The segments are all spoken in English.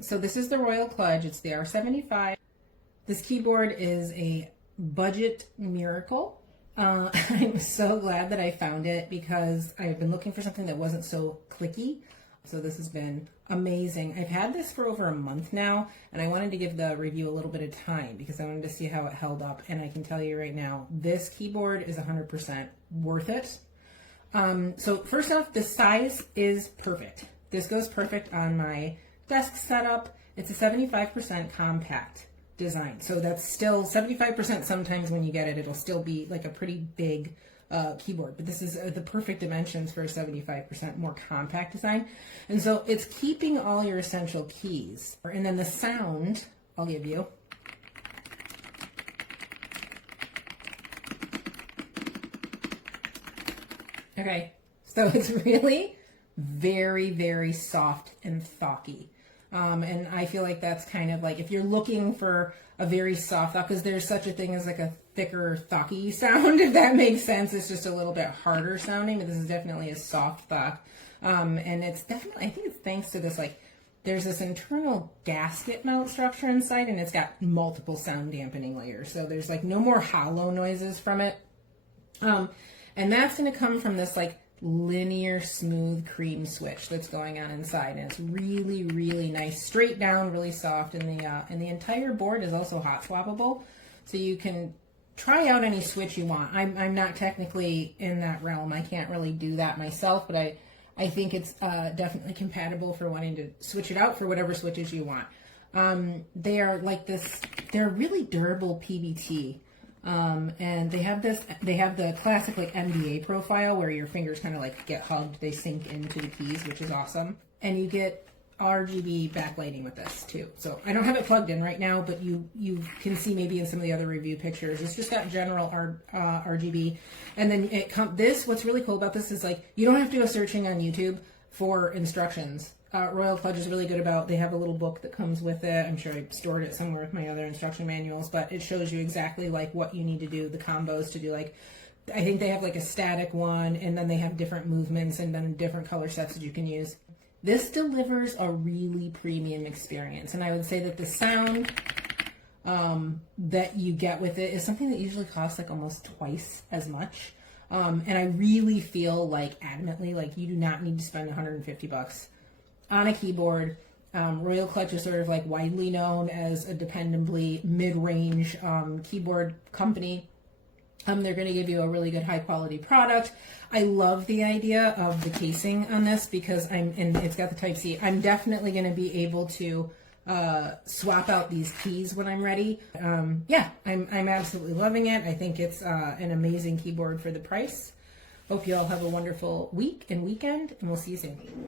So this is the Royal Kludge. It's the R75. This keyboard is a budget miracle. I'm so glad that I found it because I've been looking for something that wasn't so clicky. So this has been amazing. I've had this for over a month now, and I wanted to give the review a little bit of time because I wanted to see how it held up. And I can tell you right now, this keyboard is 100% worth it. So first off, the size is perfect. This goes perfect on my desk setup. It's a 75% compact design. So that's still 75%. Sometimes when you get it, it'll still be like a pretty big keyboard, but this is the perfect dimensions for a 75% more compact design. And so it's keeping all your essential keys. And then the sound I'll give you. Okay, so it's really very, very soft and thocky. And I feel like that's kind of like if you're looking for a very soft thought, because there's such a thing as like a thicker thocky sound, if that makes sense. It's just a little bit harder sounding, but this is definitely a soft thought. And it's definitely, I think it's thanks to this, like, there's this internal gasket mount structure inside, and it's got multiple sound dampening layers. So there's like no more hollow noises from it. And that's going to come from this like linear smooth cream switch that's going on inside, and it's really, really nice, straight down, really soft. And the entire board is also hot swappable, so you can try out any switch you want. I'm not technically in that realm. I can't really do that myself, but I think it's definitely compatible for wanting to switch it out for whatever switches you want. They are like this. They're really durable PBT. And they have the classic like MDA profile where your fingers kind of like get hugged, they sink into the keys, which is awesome. And you get RGB backlighting with this too. So I don't have it plugged in right now, but you can see maybe in some of the other review pictures, it's just got general RGB. And then what's really cool about this is like, you don't have to go searching on YouTube for instructions. Royal Kludge is really good about, they have a little book that comes with it. I'm sure I stored it somewhere with my other instruction manuals, but it shows you exactly like what you need to do, the combos to do. Like, I think they have like a static one, and then they have different movements and then different color sets that you can use. This delivers a really premium experience, and I would say that the sound that you get with it is something that usually costs like almost twice as much. And I really feel like adamantly, like you do not need to spend $150 on a keyboard. Royal Kludge is sort of like widely known as a dependably mid-range keyboard company. They're going to give you a really good high quality product. I love the idea of the casing on this because and it's got the Type-C. I'm definitely going to be able to swap out these keys when I'm ready. Yeah, I'm absolutely loving it. I think it's an amazing keyboard for the price. Hope you all have a wonderful week and weekend, and we'll see you soon.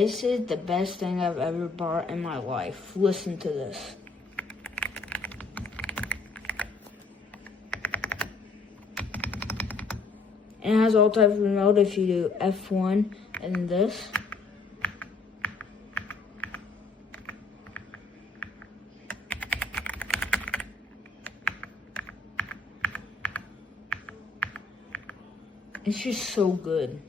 This is the best thing I've ever bought in my life. Listen to this. And it has all types of remote if you do F1 and this. It's just so good.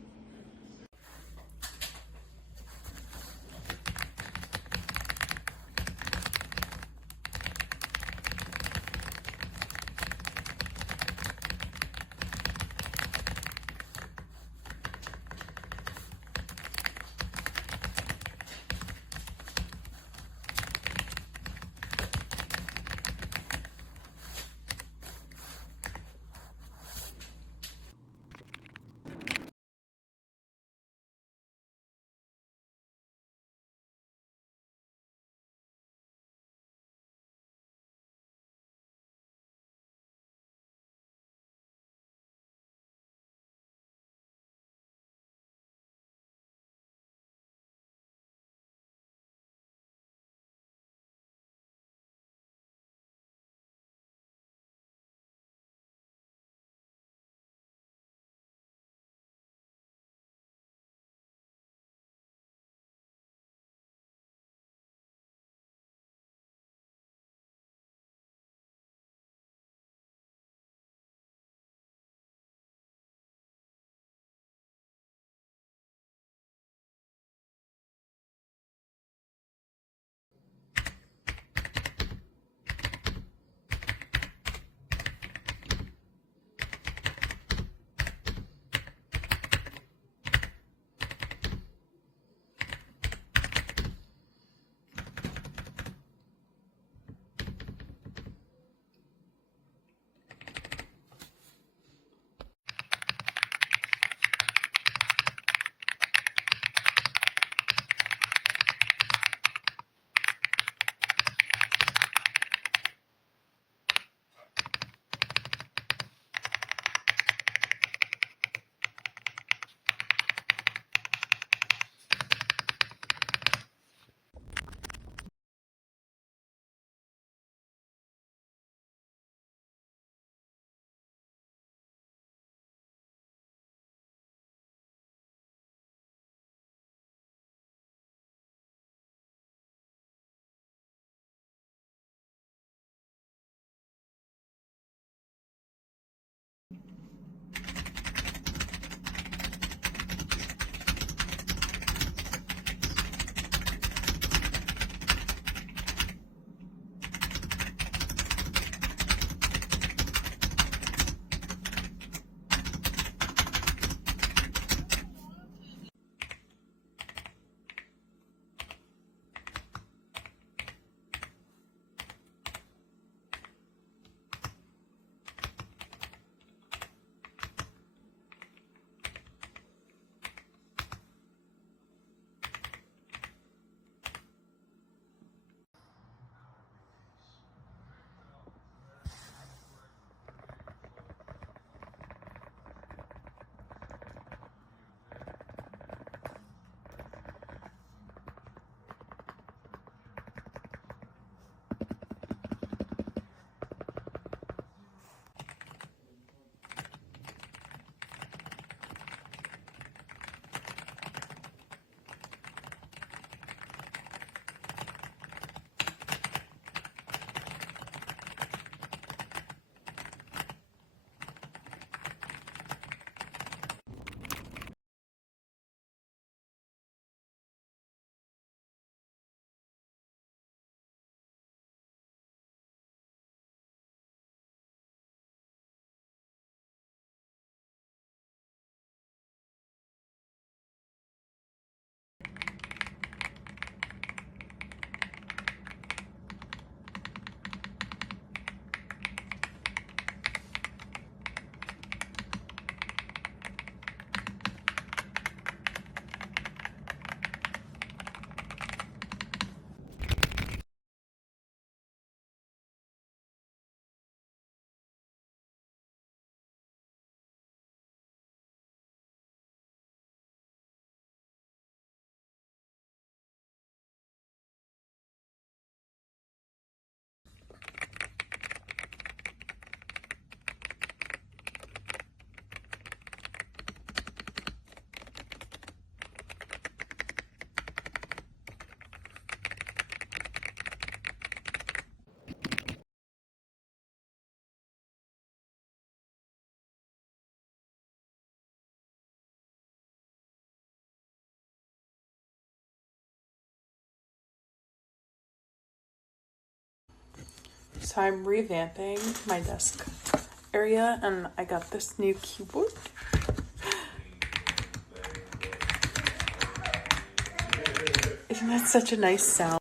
So I'm revamping my desk area and I got this new keyboard. Isn't that such a nice sound?